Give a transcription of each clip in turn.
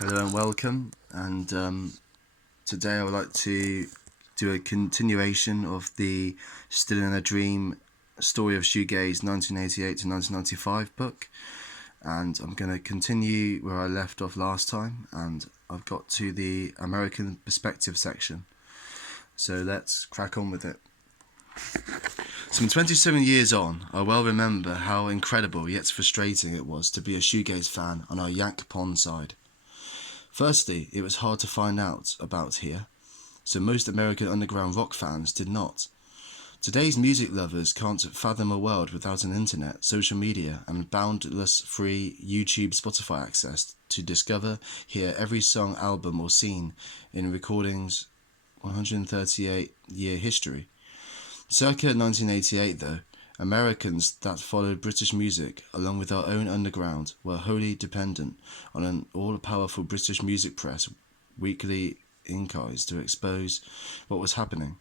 Hello and welcome. And today I would like to do a continuation of the Still in a Dream Story of Shoegaze 1988 to 1995 book. And I'm going to continue where I left off last time, and I've got to the American perspective section. So let's crack on with it. Some 27 years on, I well remember how incredible yet frustrating it was to be a shoegaze fan on our Yank Pond side. Firstly, it was hard to find out about here, so most American underground rock fans did not. Today's music lovers can't fathom a world without an internet, social media, and boundless free YouTube, Spotify access to discover, hear every song, album, or scene in recordings' 138-year history. Circa 1988, though, Americans that followed British music, along with our own underground, were wholly dependent on an all-powerful British music press weekly inquiries to expose what was happening.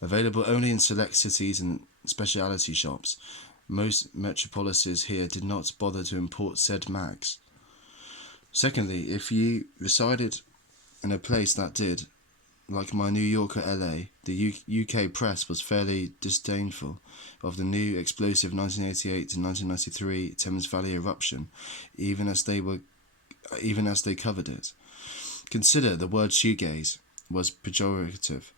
Available only in select cities and specialty shops, most metropolises here did not bother to import said mags. Secondly, if you resided in a place that did, like my New York or LA, the UK press was fairly disdainful of the new explosive 1988 to 1993 Thames Valley eruption, even as they covered it. Consider the word shoegaze was pejorative.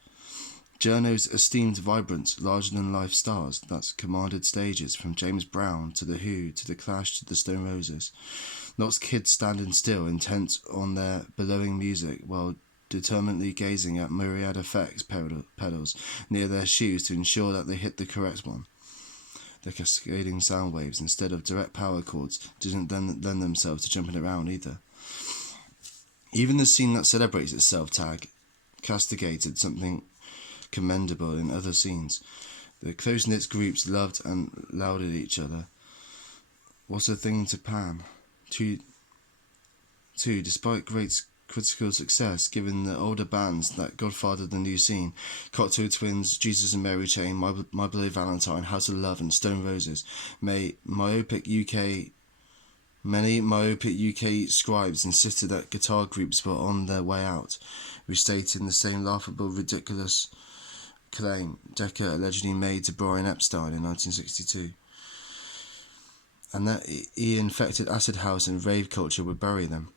Journos esteemed vibrant, larger-than-life stars that commanded stages from James Brown to The Who to The Clash to the Stone Roses, not kids standing still, intent on their bellowing music while determinedly gazing at myriad effects pedals near their shoes to ensure that they hit the correct one. The cascading sound waves, instead of direct power chords, didn't then lend themselves to jumping around either. Even the scene that celebrates itself tag castigated something commendable in other scenes. The close-knit groups loved and lauded each other. What a thing to pan. Two, despite great critical success, given the older bands that godfathered the new scene, Cocteau Twins, Jesus and Mary Chain, My Bloody Valentine, House of Love and Stone Roses, many myopic UK scribes insisted that guitar groups were on their way out, restating the same laughable, ridiculous claim Decca allegedly made to Brian Epstein in 1962, and that he infected acid house and rave culture would bury them.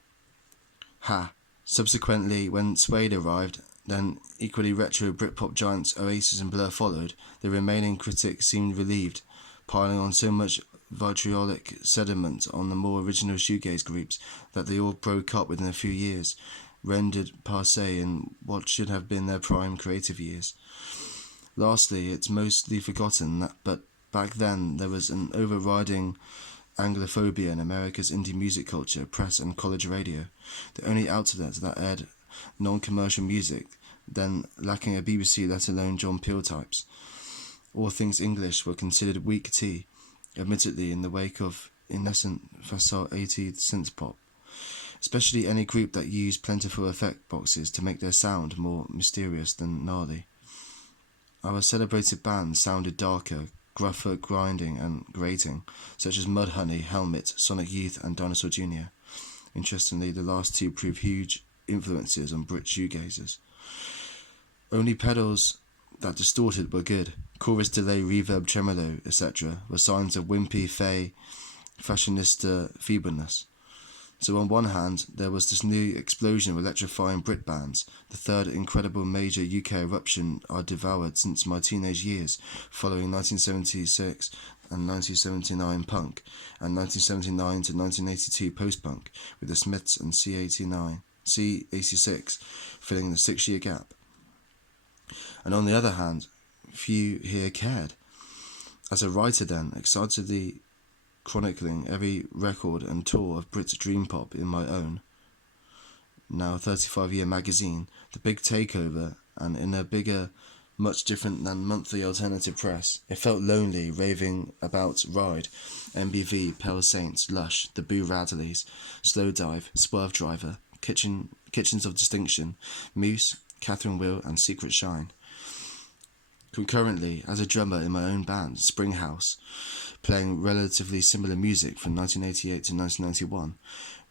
Ha! Subsequently, when Suede arrived, then equally retro Britpop giants Oasis and Blur followed, the remaining critics seemed relieved, piling on so much vitriolic sediment on the more original shoegaze groups that they all broke up within a few years, rendered passé in what should have been their prime creative years. Lastly, it's mostly forgotten that but back then there was an overriding Anglophobia in America's indie music culture, press and college radio, the only outlet that aired non-commercial music, then lacking a BBC let alone John Peel types. All things English were considered weak tea, admittedly in the wake of innocent facile 80s synthpop, especially any group that used plentiful effect boxes to make their sound more mysterious than gnarly. Our celebrated bands sounded darker, gruffer, grinding and grating, such as Mudhoney, Helmet, Sonic Youth and Dinosaur Jr. Interestingly, the last two proved huge influences on Brit shoegazers. Only pedals that distorted were good. Chorus delay, reverb, tremolo, etc. were signs of wimpy, fey, fashionista feebleness. So on one hand, there was this new explosion of electrifying Brit bands, the third incredible major UK eruption I'd devoured since my teenage years, following 1976 and 1979 punk, and 1979 to 1982 post-punk, with the Smiths and C86 filling the 6-year gap. And on the other hand, few here cared. As a writer then, excitedly chronicling every record and tour of Brit Dream Pop in my own, now 35-year magazine, the big takeover, and in a bigger, much different than monthly alternative press, it felt lonely raving about Ride, MBV, Pale Saints, Lush, The Boo Radleys, Slow Dive, Swerve Driver, Kitchens of Distinction, Moose, Catherine Will, and Secret Shine. Concurrently, as a drummer in my own band, Springhouse, playing relatively similar music from 1988 to 1991,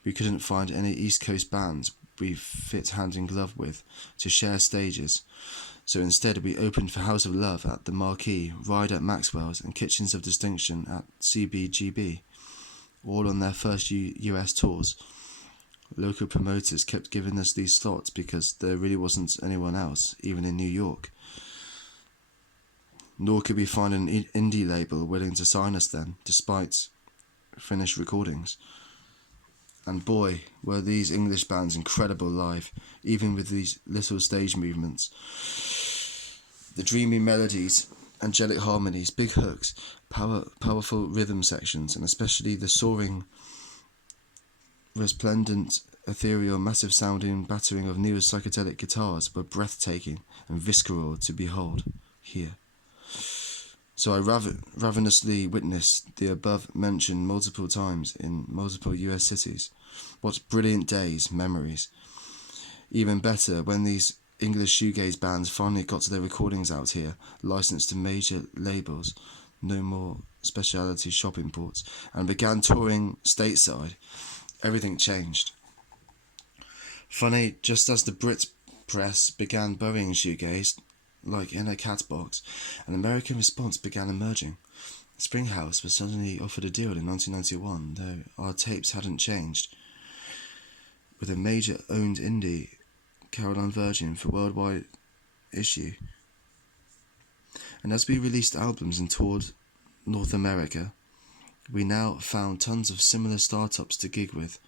we couldn't find any East Coast bands we fit hand in glove with to share stages, so instead we opened for House of Love at the Marquee, Ride at Maxwell's, and Kitchens of Distinction at CBGB, all on their first US tours. Local promoters kept giving us these slots because there really wasn't anyone else, even in New York. Nor could we find an indie label willing to sign us then, despite finished recordings. And boy, were these English bands incredible live, even with these little stage movements. The dreamy melodies, angelic harmonies, big hooks, powerful rhythm sections, and especially the soaring, resplendent, ethereal, massive sounding battering of new psychedelic guitars were breathtaking and visceral to behold here. So I ravenously witnessed the above mentioned multiple times in multiple US cities. What brilliant days, memories. Even better when these English shoegaze bands finally got their recordings out here, licensed to major labels, no more specialty shop imports, and began touring stateside. Everything changed. Funny, just as the Brit press began burying shoegaze, like in a cat's box, an American response began emerging. Springhouse was suddenly offered a deal in 1991, though our tapes hadn't changed, with a major-owned indie, Caroline Virgin, for worldwide issue. And as we released albums and toured North America, we now found tons of similar startups to gig with.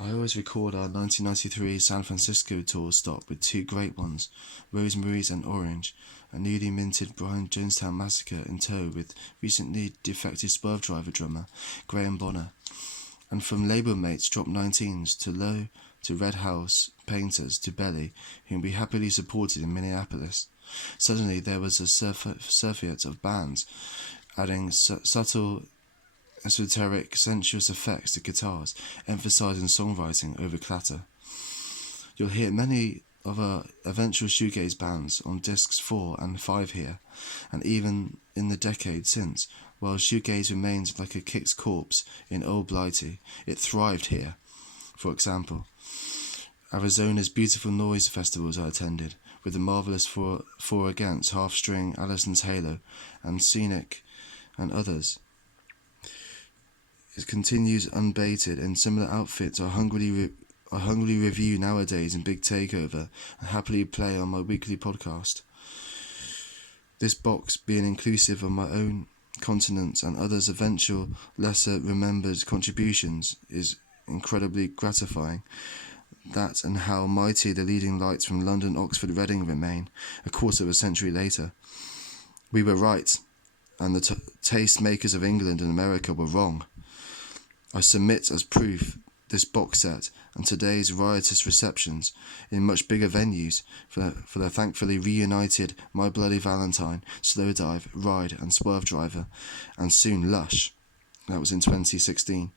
I always record our 1993 San Francisco tour stop with two great ones, Rosemary's and Orange, a newly minted Brian Jonestown Massacre in tow with recently defected Swerve Driver drummer Graham Bonner. And from label mates Drop 19s to Low to Red House Painters to Belly, whom we happily supported in Minneapolis. Suddenly there was a surfeit of bands, adding subtle, esoteric, sensuous effects to guitars, emphasising songwriting over clatter. You'll hear many of our eventual shoegaze bands on discs 4 and 5 here, and even in the decade since, while shoegaze remains like a kicked corpse in Old Blighty, it thrived here. For example, Arizona's Beautiful Noise festivals I attended, with the marvellous Four Against, Half String, Allison's Halo, and Scenic, and others. It continues unbaited, and similar outfits are hungrily review nowadays in Big Takeover and happily play on my weekly podcast. This box being inclusive of my own continents and others' eventual lesser remembered contributions is incredibly gratifying. That and how mighty the leading lights from London, Oxford, Reading remain a quarter of a century later. We were right, and the taste makers of England and America were wrong. I submit as proof this box set and today's riotous receptions in much bigger venues for the thankfully reunited My Bloody Valentine, Slowdive, Ride and Swerve Driver, and soon Lush. That was in 2016.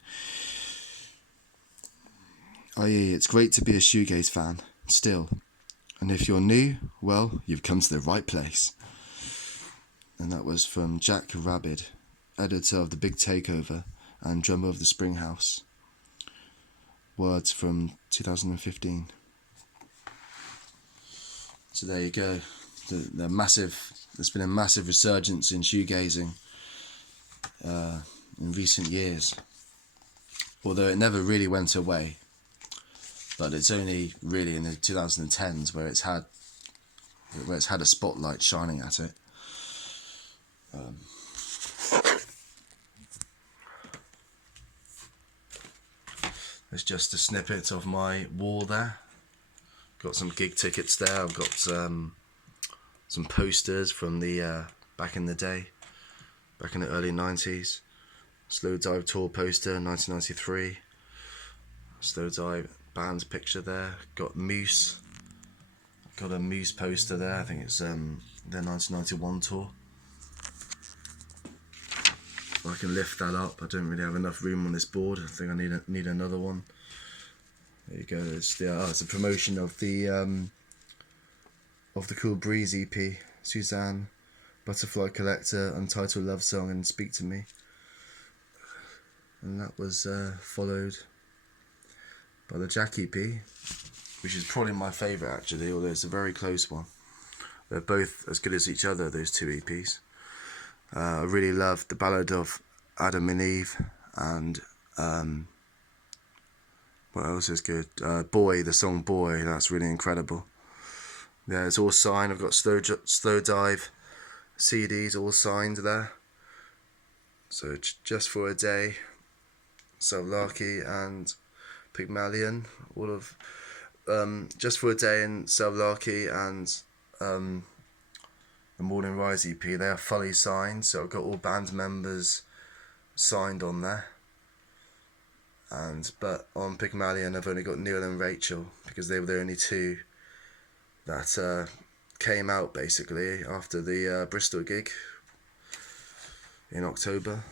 I.e., it's great to be a shoegaze fan, still. And if you're new, well, you've come to the right place. And that was from Jack Rabid, editor of The Big Takeover and drummer of the Springhouse. Words from 2015. So there you go. There's been a massive resurgence in shoegazing in recent years. Although it never really went away. But it's only really in the 2010s where it's had a spotlight shining at it. It's just a snippet of my wall there. Got some gig tickets there. I've got some posters from the back in the day, back in the early 90s. Slow Dive tour poster, 1993. Slow Dive band's picture there. Got Moose. Got a Moose poster there. I think it's their 1991 tour. I can lift that up. I don't really have enough room on this board. I think I need another one. There you go. It's a promotion of the Cool Breeze EP. Suzanne, Butterfly Collector, Untitled Love Song, and Speak to Me. And that was followed by the Jack EP, which is probably my favourite actually, although it's a very close one. They're both as good as each other, those two EPs. I really love the Ballad of Adam and Eve, and what else is good? Boy, the song Boy, that's really incredible. Yeah, it's all signed. I've got Slow Dive CDs all signed there. So Just for a Day, Savlaki and Pygmalion, all of Just for a Day and Savlaki and the Morning Rise EP, they are fully signed, so I've got all band members signed on there. But on Pygmalion I've only got Neil and Rachel, because they were the only two that came out basically after the Bristol gig in October.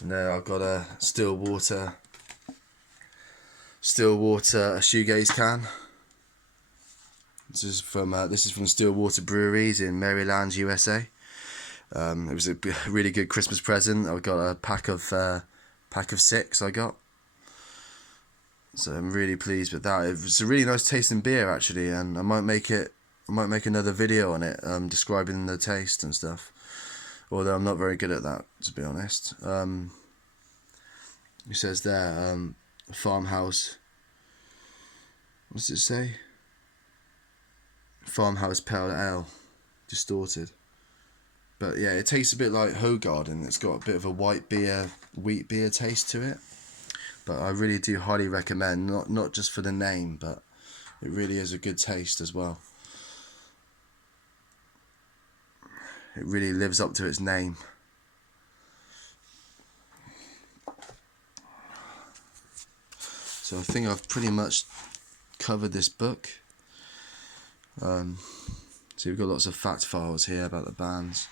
And there I've got a Stillwater shoegaze can. This is from Stillwater Breweries in Maryland, USA. It was a really good Christmas present. I got a pack of 6. I got, so I'm really pleased with that. It's a really nice tasting beer actually, and I might make another video on it, describing the taste and stuff. Although I'm not very good at that, to be honest. It says there, farmhouse. What does it say? Farmhouse Pale Ale, distorted. But yeah, it tastes a bit like Hoegaarden. It's got a bit of a wheat beer taste to it. But I really do highly recommend, not just for the name, but it really is a good taste as well. It really lives up to its name. So I think I've pretty much covered this book. So we've got lots of fact files here about the bands.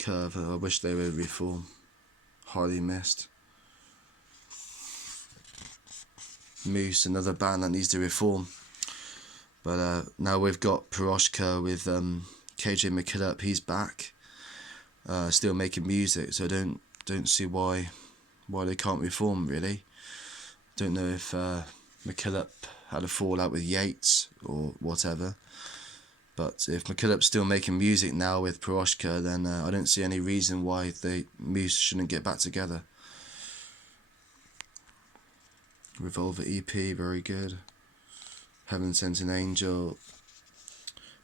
Curve, I wish they would reform. Highly missed. Moose, another band that needs to reform. But now we've got Piroshka with KJ McKillop. He's back, still making music. So I don't see why they can't reform really. Don't know if McKillop had a fallout with Yates or whatever. But if McKillop's still making music now with Piroshka, then I don't see any reason why Moose shouldn't get back together. Revolver EP, very good. Heaven Sent an Angel,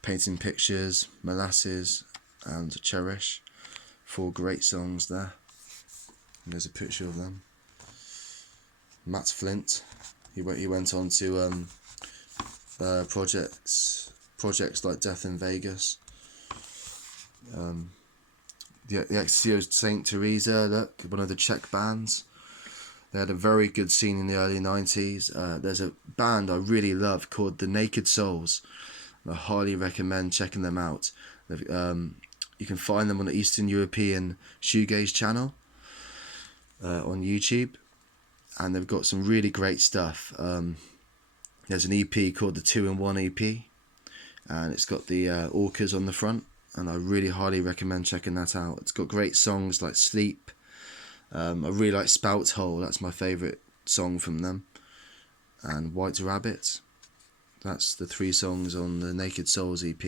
Painting Pictures, Molasses, and Cherish. 4 great songs there. And there's a picture of them. Matt Flint, he went on to projects like Death in Vegas. The Ecstasy of Saint Teresa, look, one of the Czech bands. They had a very good scene in the early 90s. There's a band I really love called The Naked Souls. I highly recommend checking them out. You can find them on the Eastern European Shoegaze channel on YouTube. And they've got some really great stuff. There's an EP called the 2-in-1 EP. And it's got the orcas on the front. And I really highly recommend checking that out. It's got great songs like Sleep. I really like Spout Hole, that's my favourite song from them. And White Rabbit. That's the 3 songs on the Naked Souls EP.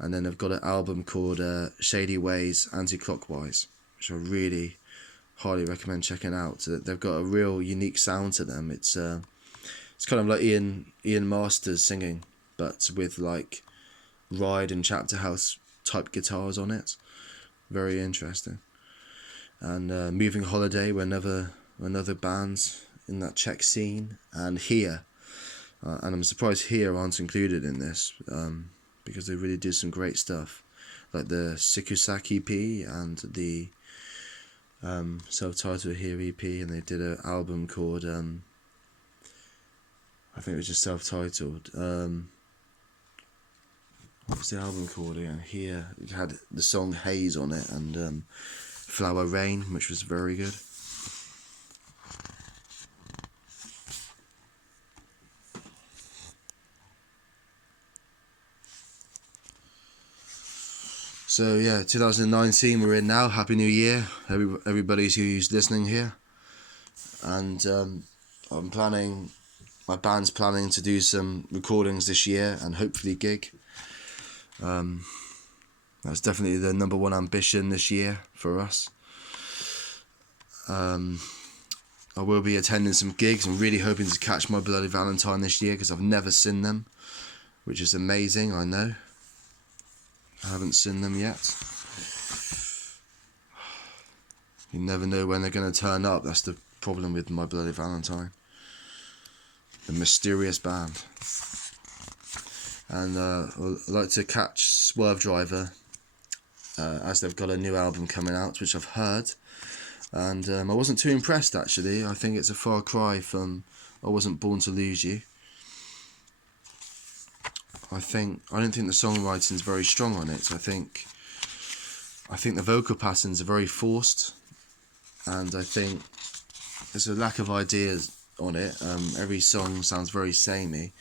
And then they've got an album called Shady Ways Anti-Clockwise, which I really highly recommend checking out. They've got a real unique sound to them. It's kind of like Ian Masters singing, but with like Ride and Chapter House type guitars on it. Very interesting. And Moving Holiday were another bands in that Czech scene, and Here, and I'm surprised Here aren't included in this, because they really did some great stuff, like the Sikusak EP and the self-titled Here EP, and they did an album called I think it was just self-titled. What was the album called again? Here, it had the song Haze on it, and Flower Rain, which was very good. So yeah, 2019 we're in now. Happy New Year, everybody who's listening here. And my band's planning to do some recordings this year and hopefully gig. That's definitely the number one ambition this year for us. I will be attending some gigs. I'm really hoping to catch My Bloody Valentine this year because I've never seen them, which is amazing, I know. I haven't seen them yet. You never know when they're going to turn up. That's the problem with My Bloody Valentine. The mysterious band. And I'd like to catch Swerve Driver as they've got a new album coming out, which I've heard. And I wasn't too impressed, actually. I think it's a far cry from I Wasn't Born to Lose You. I don't think the songwriting is very strong on it. I think the vocal patterns are very forced, and I think there's a lack of ideas on it. Every song sounds very samey,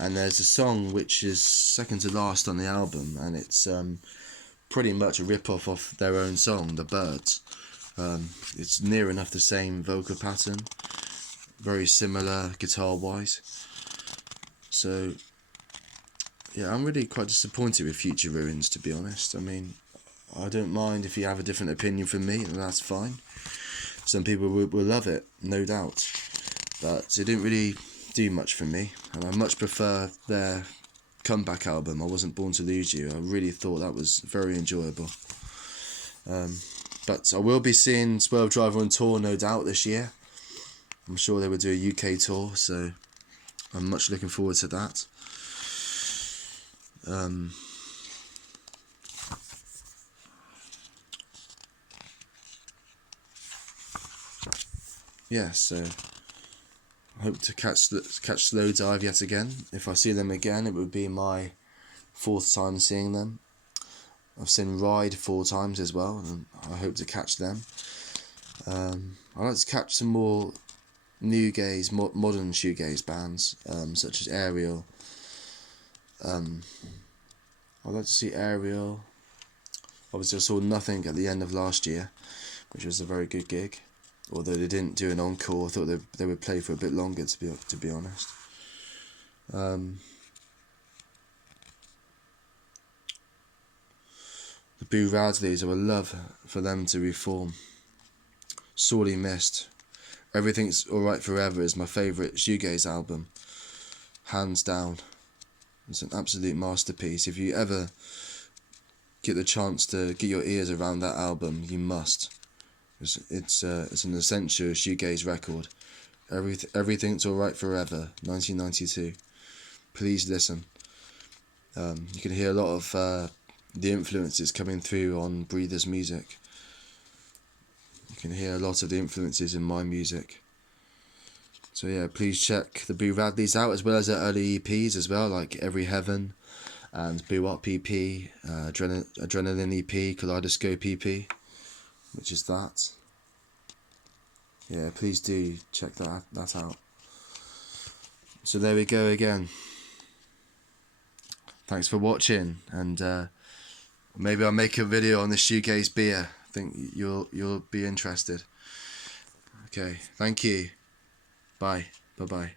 and there's a song which is second to last on the album, and it's pretty much a rip-off of their own song, The Birds. It's near enough the same vocal pattern, very similar guitar-wise. So yeah, I'm really quite disappointed with Future Ruins, to be honest. I mean, I don't mind if you have a different opinion from me, and that's fine. Some people will love it, no doubt. But it didn't really do much for me, and I much prefer their comeback album, I Wasn't Born to Lose You. I really thought that was very enjoyable. But I will be seeing Swerve Driver on tour, no doubt, this year. I'm sure they will do a UK tour, so I'm much looking forward to that. Yeah, so I hope to catch Slow Dive yet again. If I see them again, it would be my 4th time seeing them. I've seen Ride 4 times as well, and I hope to catch them. I'd like to catch some more shoegaze, modern shoegaze bands, such as Ariel. I'd like to see Ariel. Obviously, I saw Nothing at the end of last year, which was a very good gig. Although they didn't do an encore, I thought they would play for a bit longer, to be honest. The Boo Radleys, I would love for them to reform. Sorely missed. Everything's Alright Forever is my favourite shoegaze album, hands down. It's an absolute masterpiece. If you ever get the chance to get your ears around that album, you must. It's an essential shoegaze record. Everything's Alright Forever, 1992. Please listen. You can hear a lot of the influences coming through on Breather's music. You can hear a lot of the influences in my music. So yeah, please check the Boo Radleys out, as well as their early EPs as well, like Every Heaven and Boo Up EP, Adrenaline EP, Kaleidoscope EP, which is that. Yeah, please do check that out. So there we go again. Thanks for watching, and maybe I'll make a video on the shoegaze beer. I think you'll be interested. Okay, thank you. Bye. Bye-bye.